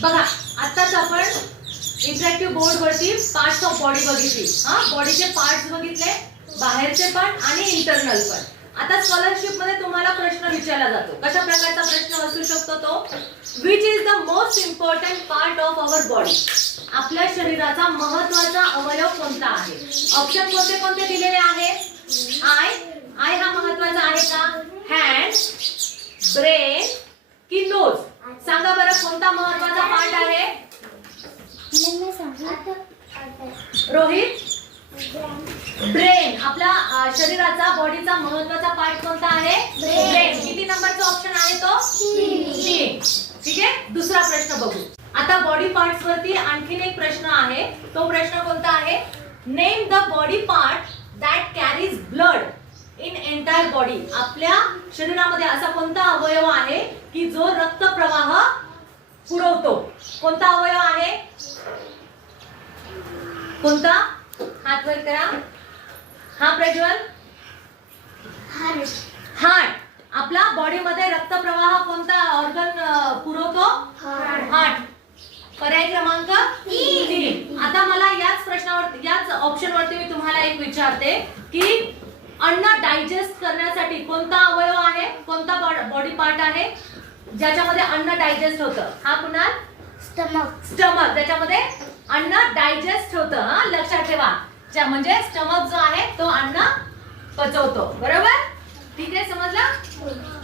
बघा आताच आपण इंटरॅक्टिव्ह बोर्ड वरती पार्ट्स ऑफ बॉडी बघितली. बॉडीचे पार्ट्स बघितले, बाहेरचे पण आणि इंटरनल पण. आता स्कॉलरशिप मध्ये तुम्हाला प्रश्न विचारला जातो. कशा प्रकारचा प्रश्न असू शकतो तो? Which is the most important part of our body? आपल्या शरीराचा महत्त्वाचा अवयव कोणता आहे? ऑप्शन कोणते कोणते दिलेले आहे? आय हा महत्त्वाचा आहे का? हँड, ब्रेन की नोज? सांगा बरं कोणता महत्त्वाचा पार्ट आहे? रोहित? ब्रेन. आपल्या शरीराचा बॉडीचा महत्त्वाचा पार्ट कोणता आहे? ब्रेन. किती नंबरचा ऑप्शन आहे तो? 3. ठीक आहे. दुसरा प्रश्न बघू. आता बॉडी पार्ट्स वरती आणखीन एक प्रश्न आहे. तो प्रश्न कोणता आहे? Name the body part that carries blood in entire body. आपल्या शरीरामध्ये असा कोणता अवयव आहे की जो रक्त प्रवाह पुरवतो? कोणता अवयव आहे? कोणता? हात वर करा. हा प्रज्वल. हार्ट. आपला बॉडी मध्ये रक्त प्रवाह कोणता ऑर्गन पुरवतो? हार्ट. पर्याय क्रमांक 3. आता मला याच प्रश्नावर याच ऑप्शन वरती मी तुम्हाला एक विचारते की अन्न डायजेस्ट करण्यासाठी कोणता अवयव आहे? कोणता बॉडी पार्ट आहे ज्याच्यामध्ये अन्न डायजेस्ट होतं? हा कुणाल? स्टमक. स्टमक. त्याच्यामध्ये अन्न डायजेस्ट होतं. लक्षात ठेवा. म्हणजे स्टमक जो आहे तो अन्न पचवतो. बरोबर? ठीक आहे, समजलं?